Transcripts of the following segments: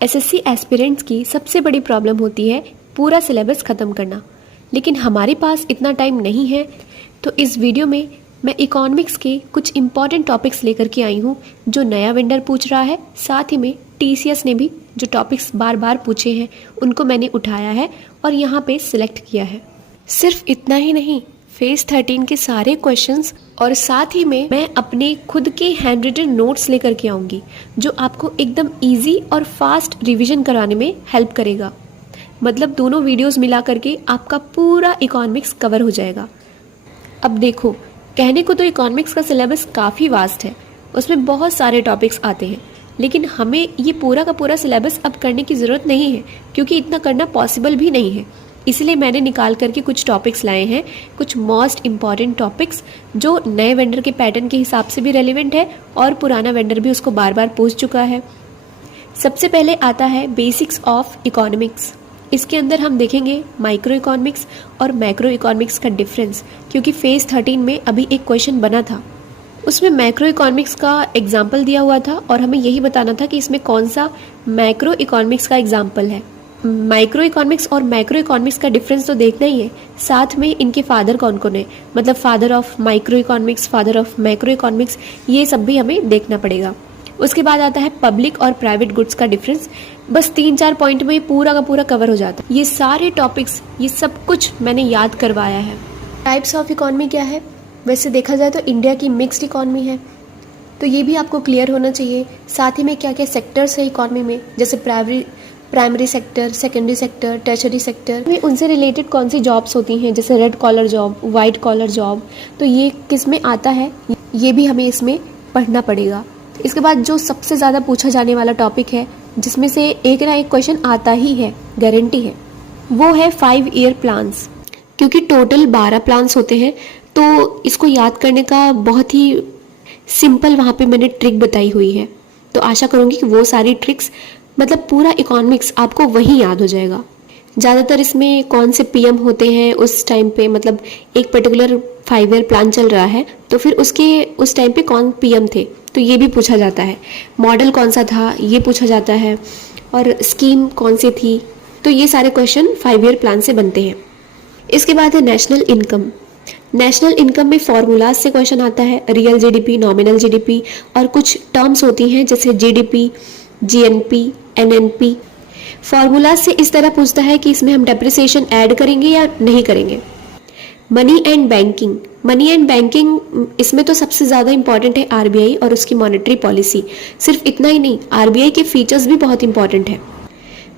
SSC aspirants की सबसे बड़ी प्रॉब्लम होती है पूरा सिलेबस ख़त्म करना, लेकिन हमारे पास इतना टाइम नहीं है। तो इस वीडियो में मैं इकोनॉमिक्स के कुछ इम्पॉर्टेंट टॉपिक्स लेकर के आई हूँ जो नया वेंडर पूछ रहा है। साथ ही में टीसीएस ने भी जो टॉपिक्स बार बार पूछे हैं उनको मैंने उठाया है और यहाँ पे सिलेक्ट किया है। सिर्फ इतना ही नहीं, फेज 13 के सारे क्वेश्चंस और साथ ही में मैं अपने खुद के हैंड रिटन नोट्स लेकर के आऊँगी जो आपको एकदम इजी और फास्ट रिवीजन कराने में हेल्प करेगा। मतलब दोनों वीडियोस मिला करके आपका पूरा इकोनॉमिक्स कवर हो जाएगा। अब देखो, कहने को तो इकोनॉमिक्स का सिलेबस काफ़ी वास्ट है, उसमें बहुत सारे टॉपिक्स आते हैं, लेकिन हमें ये पूरा का पूरा सिलेबस अब करने की ज़रूरत नहीं है क्योंकि इतना करना पॉसिबल भी नहीं है। इसलिए मैंने निकाल करके कुछ टॉपिक्स लाए हैं, कुछ मोस्ट इम्पॉर्टेंट टॉपिक्स जो नए वेंडर के पैटर्न के हिसाब से भी रेलिवेंट है और पुराना वेंडर भी उसको बार बार पूछ चुका है। सबसे पहले आता है बेसिक्स ऑफ इकोनॉमिक्स। इसके अंदर हम देखेंगे माइक्रो इकोनॉमिक्स और मैक्रो इकोनॉमिक्स का डिफरेंस, क्योंकि फेज 13 में अभी एक क्वेश्चन बना था, उसमें मैक्रो इकोनॉमिक्स का एग्जाम्पल दिया हुआ था और हमें यही बताना था कि इसमें कौन सा मैक्रो इकोनॉमिक्स का एग्जाम्पल है। माइक्रो इकोनॉमिक्स और मैक्रो इकोनॉमिक्स का डिफरेंस तो देखना ही है, साथ में इनके फादर कौन कौन है, मतलब father of micro economics, father of macro economics, ये सब भी हमें देखना पड़ेगा। उसके बाद आता है पब्लिक और प्राइवेट गुड्स का डिफरेंस। बस 3-4 पॉइंट में पूरा का पूरा कवर हो जाता है। ये सारे टॉपिक्स, ये सब कुछ मैंने याद करवाया है। टाइप्स ऑफ इकोनॉमी क्या है? वैसे देखा जाए तो इंडिया की मिक्स्ड इकोनॉमी है, तो ये भी आपको क्लियर होना चाहिए। साथ ही में क्या क्या सेक्टर्स है इकोनॉमी में, जैसे primary sector, secondary sector, tertiary sector में उनसे रिलेटेड कौन सी जॉब्स होती हैं, जैसे red collar job, white collar job, तो ये किस में आता है, ये भी हमें इसमें पढ़ना पड़ेगा। इसके बाद जो सबसे ज़्यादा पूछा जाने वाला टॉपिक है, जिसमें से एक ना एक क्वेश्चन आता ही है, गारंटी है, वो है 5 ईयर प्लान्स। क्योंकि टोटल 12 प्लान्स होते हैं, तो इसको याद करने का बहुत ही सिंपल वहाँ पे मैंने ट्रिक बताई हुई है। तो आशा करूँगी कि वो सारी ट्रिक्स, मतलब पूरा इकोनॉमिक्स आपको वही याद हो जाएगा। ज़्यादातर इसमें कौन से पीएम होते हैं उस टाइम पे, मतलब एक पर्टिकुलर 5 ईयर प्लान चल रहा है तो फिर उसके उस टाइम पे कौन पीएम थे, तो ये भी पूछा जाता है। मॉडल कौन सा था, ये पूछा जाता है, और स्कीम कौन सी थी, तो ये सारे क्वेश्चन 5 ईयर प्लान से बनते हैं। इसके बाद है नेशनल इनकम। नेशनल इनकम में फॉर्मूलाज से क्वेश्चन आता है, रियल जीडीपी, नॉमिनल जीडीपी, और कुछ टर्म्स होती हैं जैसे जीडीपी, जीएनपी, एनएनपी। फॉर्मूलाज से इस तरह पूछता है कि इसमें हम डेप्रिसिएशन ऐड करेंगे या नहीं करेंगे। Money and banking, money and banking, इसमें तो सबसे ज़्यादा इंपॉर्टेंट है आरबीआई और उसकी मॉनेटरी पॉलिसी। सिर्फ इतना ही नहीं, आरबीआई के फीचर्स भी बहुत इंपॉर्टेंट है।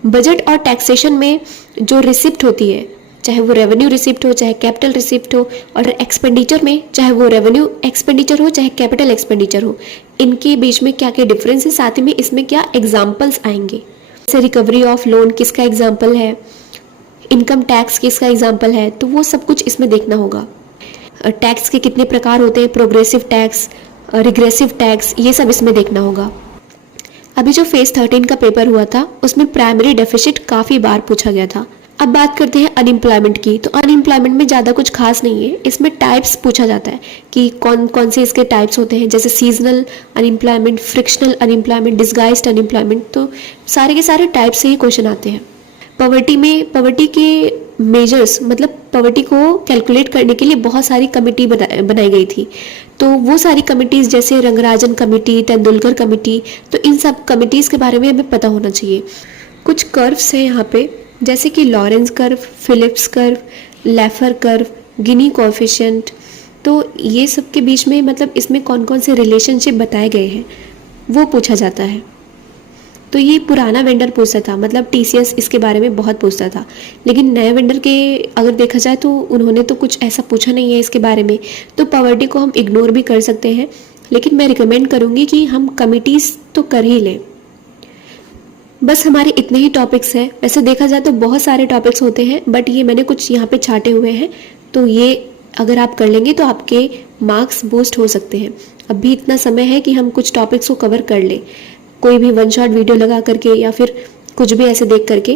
बजट और टैक्सेशन में जो रिसिप्ट होती है, चाहे वो रेवेन्यू रिसिप्ट हो, चाहे कैपिटल रिसिप्ट हो, और एक्सपेंडिचर में चाहे वो रेवेन्यू एक्सपेंडिचर हो, चाहे कैपिटल एक्सपेंडिचर हो, इनके बीच में क्या क्या डिफरेंस है, साथ ही में इसमें क्या एग्जाम्पल्स आएंगे। जैसे रिकवरी ऑफ लोन किसका एग्जाम्पल है, इनकम टैक्स किसका एग्जाम्पल है, तो वो सब कुछ इसमें देखना होगा। टैक्स के कितने प्रकार होते हैं, प्रोग्रेसिव टैक्स, रिग्रेसिव टैक्स, ये सब इसमें देखना होगा। अभी जो फेज 13 का पेपर हुआ था उसमें प्राइमरी डेफिसिट काफ़ी बार पूछा गया था। अब बात करते हैं अनएम्प्लॉयमेंट की। तो अनएम्प्लॉयमेंट में ज़्यादा कुछ खास नहीं है, इसमें टाइप्स पूछा जाता है कि कौन कौन से इसके टाइप्स होते हैं, जैसे seasonal unemployment, frictional unemployment, disguised unemployment, तो सारे के सारे टाइप से ही क्वेश्चन आते हैं। पॉवर्टी में पॉवर्टी के मेजर्स, मतलब पॉवर्टी को कैलकुलेट करने के लिए बहुत सारी कमेटी बनाई गई थी, तो वो सारी कमिटीज़ जैसे रंगराजन कमेटी, तेंदुलकर कमेटी, तो इन सब कमिटीज़ के बारे में हमें पता होना चाहिए। कुछ कर्व्स हैं यहाँ पे, जैसे कि Lawrence curve, Phillips curve, Laffer curve, गिनी कोएफिशिएंट, तो ये सब के बीच में मतलब इसमें कौन कौन से रिलेशनशिप बताए गए हैं वो पूछा जाता है। तो ये पुराना वेंडर पूछता था, मतलब टीसीएस इसके बारे में बहुत पूछता था, लेकिन नए वेंडर के अगर देखा जाए तो उन्होंने तो कुछ ऐसा पूछा नहीं है इसके बारे में। तो पॉवर्टी को हम इग्नोर भी कर सकते हैं, लेकिन मैं रिकमेंड करूँगी कि हम कमिटीज़ तो कर ही लें। बस हमारे इतने ही टॉपिक्स हैं। वैसे देखा जाए तो बहुत सारे टॉपिक्स होते हैं, बट ये मैंने कुछ यहाँ पे छाटे हुए हैं, तो ये अगर आप कर लेंगे तो आपके मार्क्स बूस्ट हो सकते हैं। अभी इतना समय है कि हम कुछ टॉपिक्स को कवर कर लें, कोई भी वन शॉट वीडियो लगा करके या फिर कुछ भी ऐसे देख करके।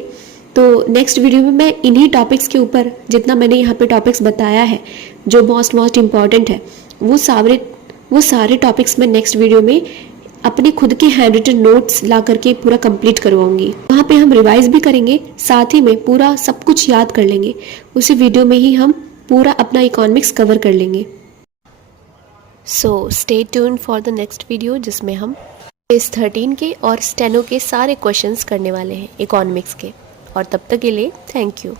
तो नेक्स्ट वीडियो में मैं इन्हीं टॉपिक्स के ऊपर, जितना मैंने यहाँ पे टॉपिक्स बताया है जो मोस्ट इम्पॉर्टेंट है, वो सारे टॉपिक्स मैं नेक्स्ट वीडियो में अपने खुद के हैंड रिटन नोट्स ला करके पूरा कंप्लीट करवाऊंगी। वहाँ पे हम रिवाइज भी करेंगे, साथ ही में पूरा सब कुछ याद कर लेंगे। उसी वीडियो में ही हम पूरा अपना इकोनॉमिक्स कवर कर लेंगे। So stay tune for the next video, जिसमें हम पेज 13 के और स्टेनो के सारे क्वेश्चंस करने वाले हैं इकोनॉमिक्स के। और तब तक के लिए थैंक यू।